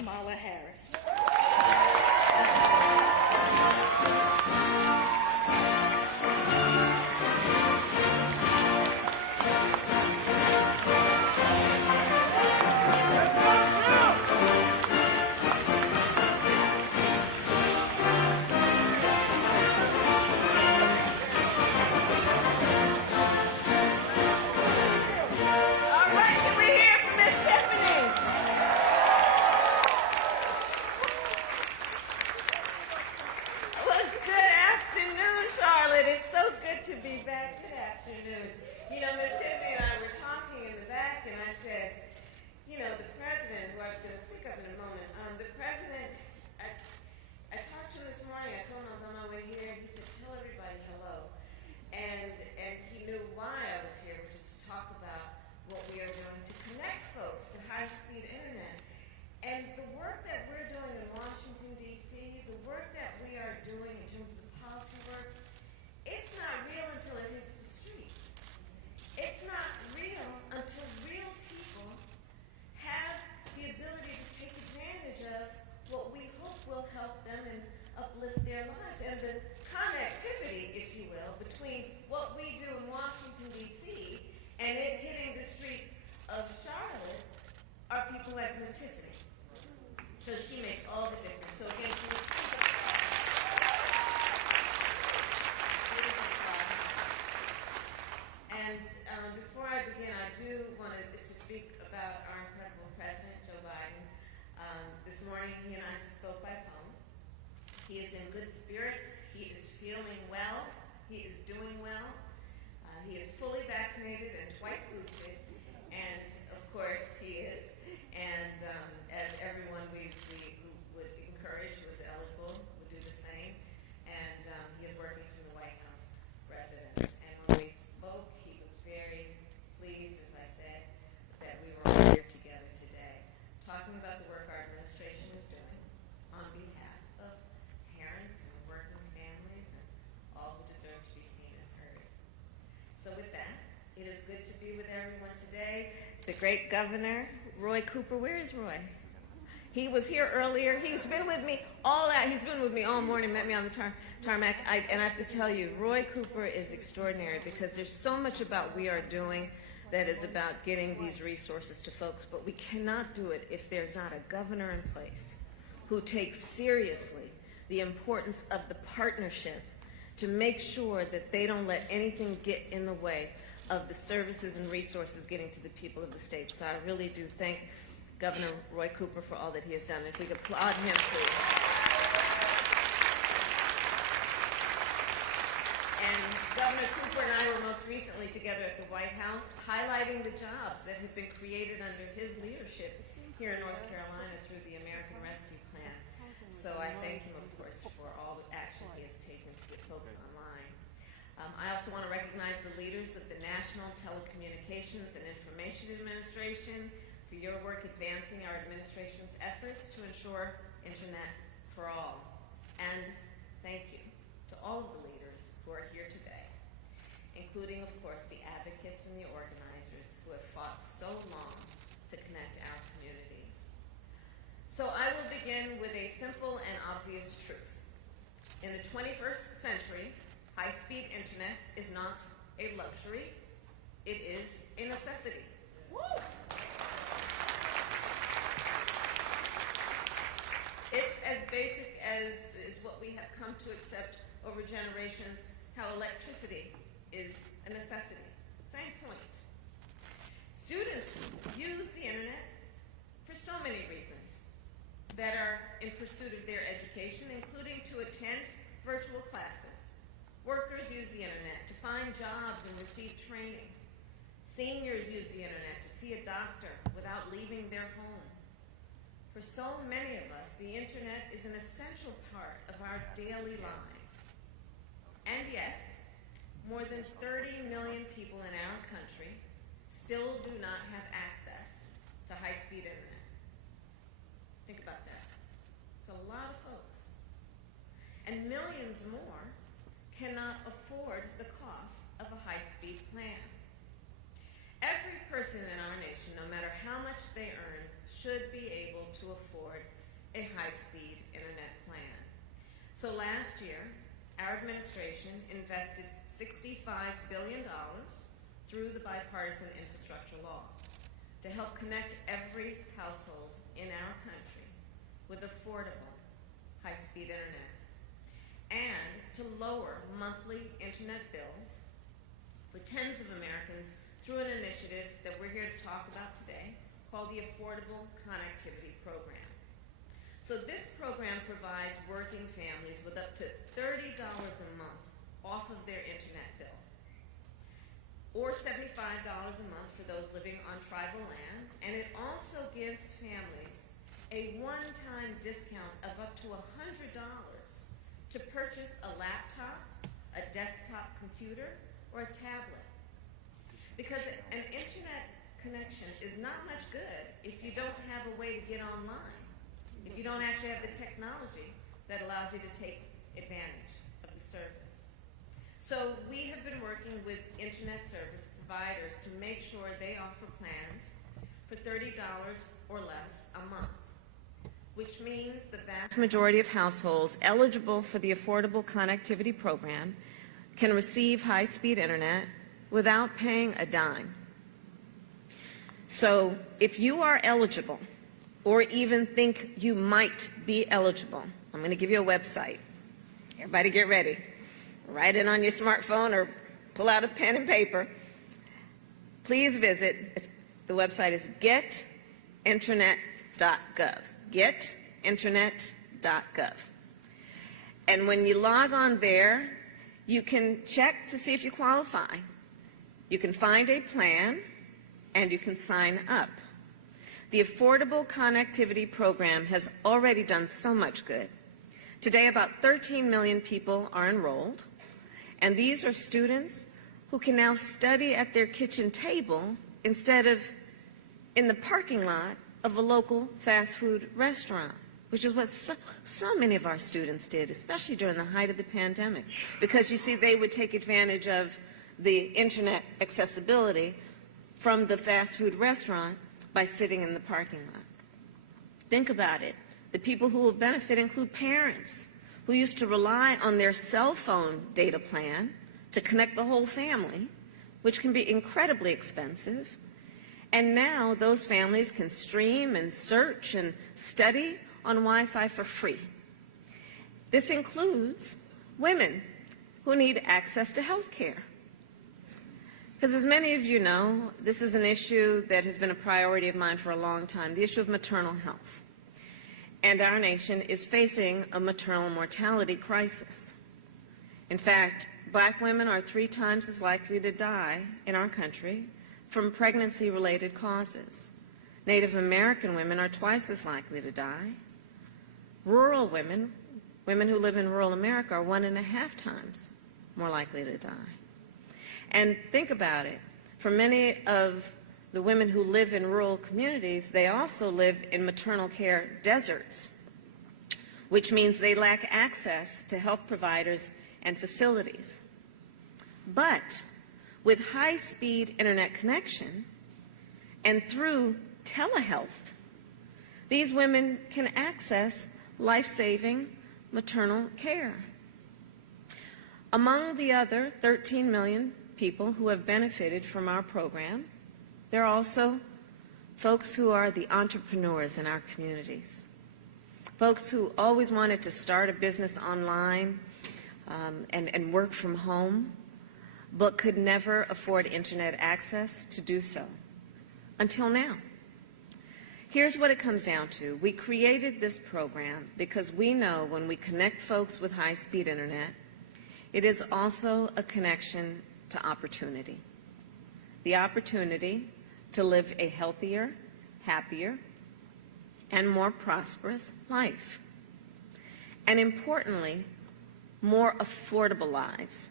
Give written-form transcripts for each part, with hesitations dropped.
Kamala Harris. To be back. Good afternoon. You know, Miss Tiffany and I were talking in the back, and I said, you know, the president, who I'm going to speak up in a moment, the president, I talked to him this morning. I told him I was on my way here, and he said, tell everybody hello. And he knew why I was here, which is to talk about what we are doing to connect folks to high-speed internet. And the work that we're doing in Washington, D.C., the work that we are doing in terms of the policy work, it's not real until it hits the streets. It's not real until real people have the ability to take advantage of what we hope will help them and uplift their lives. And the connectivity, if you will, between what we do in Washington, D.C. and it hitting the streets of Charlotte are people like Ms. Tiffany. So she makes all the difference. So again, and before I begin, I do want to speak about our incredible president, Joe Biden. This morning, he and I spoke by phone. He is in good spirits. He is feeling well. He is doing well. He is fully vaccinated and twice boosted. And, of course, he is. And as everyone we would encourage who is eligible would do the same. And he is working through the White House residence. And when we spoke, he was very pleased, as I said, that we were all here together today, talking about the work our administration is doing on behalf of parents and working families and all who deserve to be seen and heard. So with that, it is good to be with everyone today. The great Governor, Roy Cooper. Where is Roy? He was here earlier. He's been with me He's been with me all morning, met me on the tarmac. And I have to tell you, Roy Cooper is extraordinary because there's so much about we are doing that is about getting these resources to folks. But we cannot do it if there's not a governor in place who takes seriously the importance of the partnership to make sure that they don't let anything get in the way of the services and resources getting to the people of the state. So I really do thank Governor Roy Cooper for all that he has done. If we could applaud him, please. And Governor Cooper and I were most recently together at the White House, highlighting the jobs that have been created under his leadership here in North Carolina through the American Rescue Plan. So I thank him, of course, for all the action he has taken to get folks online. I also want to recognize the leaders of the National Telecommunications and Information Administration for your work advancing our administration's efforts to ensure internet for all. And thank you to all of the leaders who are here today, including, of course, the advocates and the organizers who have fought so long to connect our communities. So I will begin with a simple and obvious truth. In the 21st century, high-speed internet is not a luxury, it is a necessity. Woo! It's as basic as what we have come to accept over generations, how electricity is a necessity. Same point. Students use the internet for so many reasons that are in pursuit of their education, including to attend virtual classes. Workers use the internet to find jobs and receive training. Seniors use the internet to see a doctor without leaving their home. For so many of us, the internet is an essential part of our daily lives. And yet, more than 30 million people in our country still do not have access to high-speed internet. Think about that. It's a lot of folks. And millions more cannot afford the cost of a high-speed plan. Every person in our nation, no matter how much they earn, should be able to afford a high-speed internet plan. So last year, our administration invested $65 billion through the bipartisan infrastructure law to help connect every household in our country with affordable high-speed internet, and to lower monthly internet bills for tens of Americans through an initiative that we're here to talk about today called the Affordable Connectivity Program. So this program provides working families with up to $30 a month off of their internet bill, or $75 a month for those living on tribal lands, and it also gives families a one-time discount of up to $100 to purchase a laptop, a desktop computer, or a tablet. Because an internet connection is not much good if you don't have a way to get online, if you don't actually have the technology that allows you to take advantage of the service. So we have been working with internet service providers to make sure they offer plans for $30 or less a month, which means the vast majority of households eligible for the Affordable Connectivity Program can receive high-speed internet without paying a dime. So if you are eligible, or even think you might be eligible, I'm going to give you a website. Everybody get ready. Write it on your smartphone or pull out a pen and paper. Please visit, the website is getinternet.gov. Getinternet.gov. And when you log on there, you can check to see if you qualify. You can find a plan, and you can sign up. The Affordable Connectivity Program has already done so much good. Today, about 13 million people are enrolled, and these are students who can now study at their kitchen table instead of in the parking lot of a local fast food restaurant, which is what so many of our students did, especially during the height of the pandemic, because, you see, they would take advantage of the internet accessibility from the fast food restaurant by sitting in the parking lot. Think about it. The people who will benefit include parents who used to rely on their cell phone data plan to connect the whole family, which can be incredibly expensive. And now those families can stream and search and study on Wi-Fi for free. This includes women who need access to health care. Because as many of you know, this is an issue that has been a priority of mine for a long time, the issue of maternal health. And our nation is facing a maternal mortality crisis. In fact, Black women are 3 times as likely to die in our country from pregnancy-related causes. Native American women are twice as likely to die. Rural women, women who live in rural America, are 1.5 times more likely to die. And think about it. For many of the women who live in rural communities, they also live in maternal care deserts, which means they lack access to health providers and facilities. But with high-speed internet connection and through telehealth, these women can access life-saving maternal care. Among the other 13 million people who have benefited from our program, there are also folks who are the entrepreneurs in our communities, folks who always wanted to start a business online and work from home, but could never afford internet access to do so, until now. Here's what it comes down to. We created this program because we know when we connect folks with high-speed internet, it is also a connection to opportunity. The opportunity to live a healthier, happier, and more prosperous life. And importantly, more affordable lives.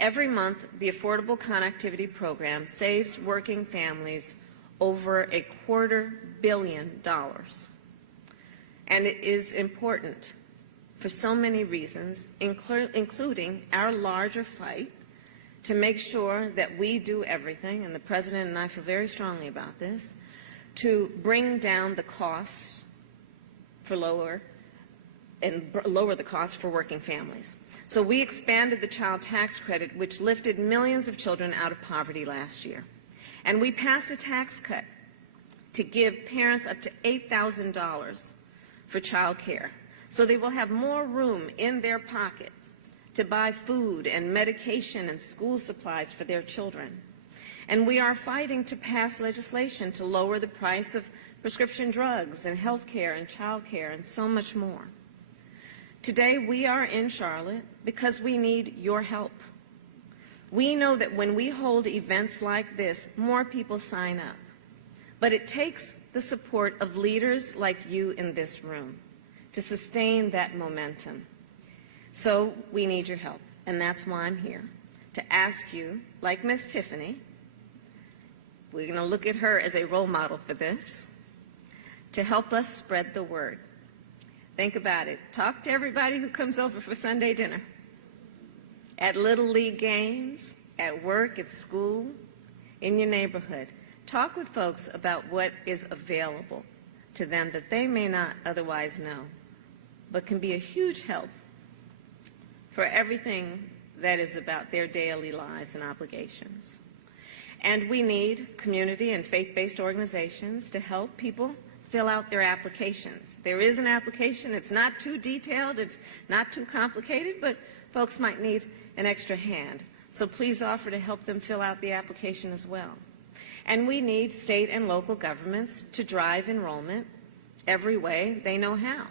Every month, the Affordable Connectivity Program saves working families over $250 million. And it is important for so many reasons, including our larger fight to make sure that we do everything, and the President and I feel very strongly about this, to bring down the costs for lower the costs for working families. So we expanded the child tax credit, which lifted millions of children out of poverty last year. And we passed a tax cut to give parents up to $8,000 for child care. So they will have more room in their pockets to buy food and medication and school supplies for their children. And we are fighting to pass legislation to lower the price of prescription drugs and health care and child care and so much more. Today we are in Charlotte because we need your help. We know that when we hold events like this, more people sign up. But it takes the support of leaders like you in this room to sustain that momentum. So we need your help, and that's why I'm here, to ask you, like Miss Tiffany, we're going to look at her as a role model for this, to help us spread the word. Think about it. Talk to everybody who comes over for Sunday dinner, at Little League games, at work, at school, in your neighborhood. Talk with folks about what is available to them that they may not otherwise know, but can be a huge help for everything that is about their daily lives and obligations. And we need community and faith-based organizations to help people fill out their applications. There is an application. It's not too detailed. It's not too complicated, but folks might need an extra hand. So please offer to help them fill out the application as well. And we need state and local governments to drive enrollment every way they know how.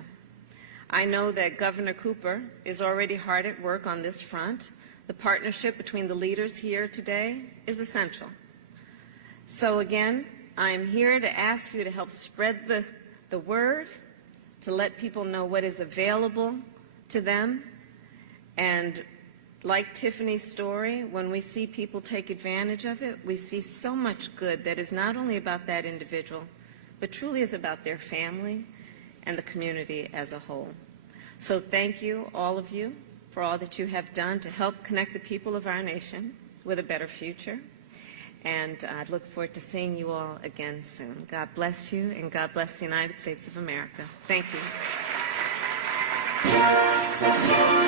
I know that Governor Cooper is already hard at work on this front. The partnership between the leaders here today is essential. So again, I'm here to ask you to help spread the word, to let people know what is available to them. And like Tiffany's story, when we see people take advantage of it, we see so much good that is not only about that individual, but truly is about their family and the community as a whole. So thank you, all of you, for all that you have done to help connect the people of our nation with a better future. And I look forward to seeing you all again soon. God bless you, and God bless the United States of America. Thank you.